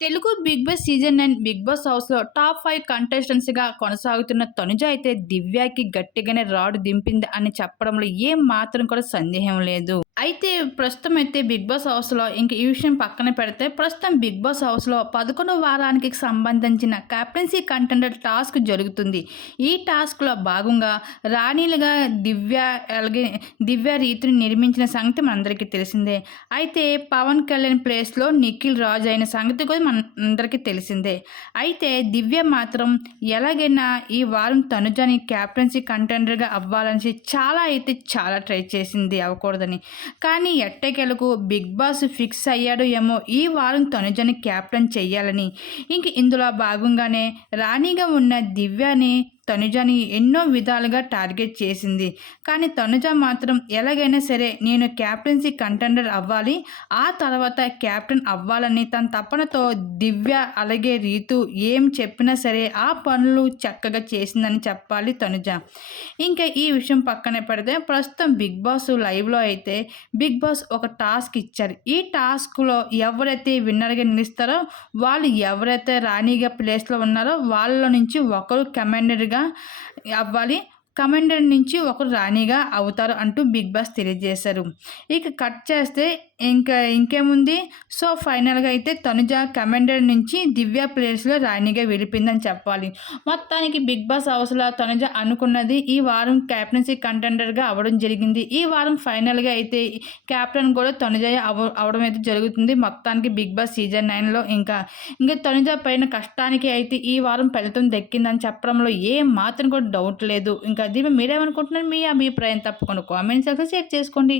Telugu big boss season nine big boss హౌస్లో top five కంటెస్టెంట్స్గా కొనసాగుతున్న తనుజ అయితే దివ్యాకి గట్టిగానే రాడు దింపింది అని చెప్పడంలో ఏం మాత్రం కూడా సందేహం లేదు. అయితే ప్రస్తుతం అయితే బిగ్ బాస్ హౌస్లో ఇంక ఈ విషయం పక్కన పెడితే ప్రస్తుతం బిగ్ బాస్ హౌస్లో పదకొండు వారానికి సంబంధించిన కెప్టెన్సీ కంటెండర్ టాస్క్ జరుగుతుంది. ఈ టాస్క్లో భాగంగా రాణిలుగా దివ్య అలాగే దివ్య రీతిని నిర్మించిన సంగతి మనందరికీ తెలిసిందే. అయితే పవన్ కళ్యాణ్ ప్లేస్లో నిఖిల్ రాజు అయిన సంగతి కూడా మన అందరికీ తెలిసిందే. అయితే దివ్య మాత్రం ఎలాగైనా ఈ వారం తనుజాని క్యాప్టెన్సీ కంటెండర్గా అవ్వాలని చాలా అయితే చాలా ట్రై చేసింది అవ్వకూడదని. కానీ ఎట్టకేలకు బిగ్ బాస్ ఫిక్స్ అయ్యాడు ఏమో ఈ వారం తనుజని క్యాప్టెన్ చెయ్యాలని. ఇంక ఇందులో భాగంగానే రాణిగా ఉన్న దివ్యాని తనుజని ఎన్నో విధాలుగా టార్గెట్ చేసింది. కానీ తనుజ మాత్రం ఎలాగైనా సరే నేను క్యాప్టెన్సీ కంటెండర్ అవ్వాలి. ఆ తర్వాత క్యాప్టెన్ అవ్వాలని తన తపనతో దివ్య అలాగే రీతు ఏం చెప్పినా సరే ఆ పనులు చక్కగా చేసిందని చెప్పాలి తనుజ. ఇంకా ఈ విషయం పక్కనే పెడితే ప్రస్తుతం బిగ్ బాస్ లైవ్లో అయితే బిగ్ బాస్ ఒక టాస్క్ ఇచ్చారు. ఈ టాస్క్లో ఎవరైతే విన్నర్గా నిలుస్తారో వాళ్ళు ఎవరైతే రాణిగా ప్లేస్లో ఉన్నారో వాళ్ళ నుంచి ఒకరు కమాండర్గా అవ్వాలి. కమాండర్ నుంచి ఒకరు రాణిగా అవుతారు అంటూ బిగ్ బాస్ తెలియజేశారు. ఇక కట్ చేస్తే ఇంకా ఇంకేముంది? సో ఫైనల్గా అయితే తనుజ కమాండర్ నుంచి దివ్య ప్లేస్లో రాణిగా వెళ్ళిపోయిందని చెప్పాలి. మొత్తానికి బిగ్ బాస్ హౌస్లో తనుజ అనుకున్నది ఈ వారం క్యాప్టెన్సీ కంటెండర్గా అవ్వడం జరిగింది. ఈ వారం ఫైనల్గా అయితే క్యాప్టెన్ కూడా తనుజ అవ అవడం అయితే జరుగుతుంది. మొత్తానికి బిగ్ బాస్ సీజన్ నైన్లో ఇంకా ఇంకా తనుజ పైన కష్టానికి అయితే ఈ వారం ఫలితం దక్కిందని చెప్పడంలో ఏ మాత్రం కూడా డౌట్ లేదు. ఇంకా దీని మీరేమనుకుంటున్నారు? మీ అభిప్రాయం తప్పకుండా కామెంట్ సెక్షన్ షేర్ చేసుకోండి.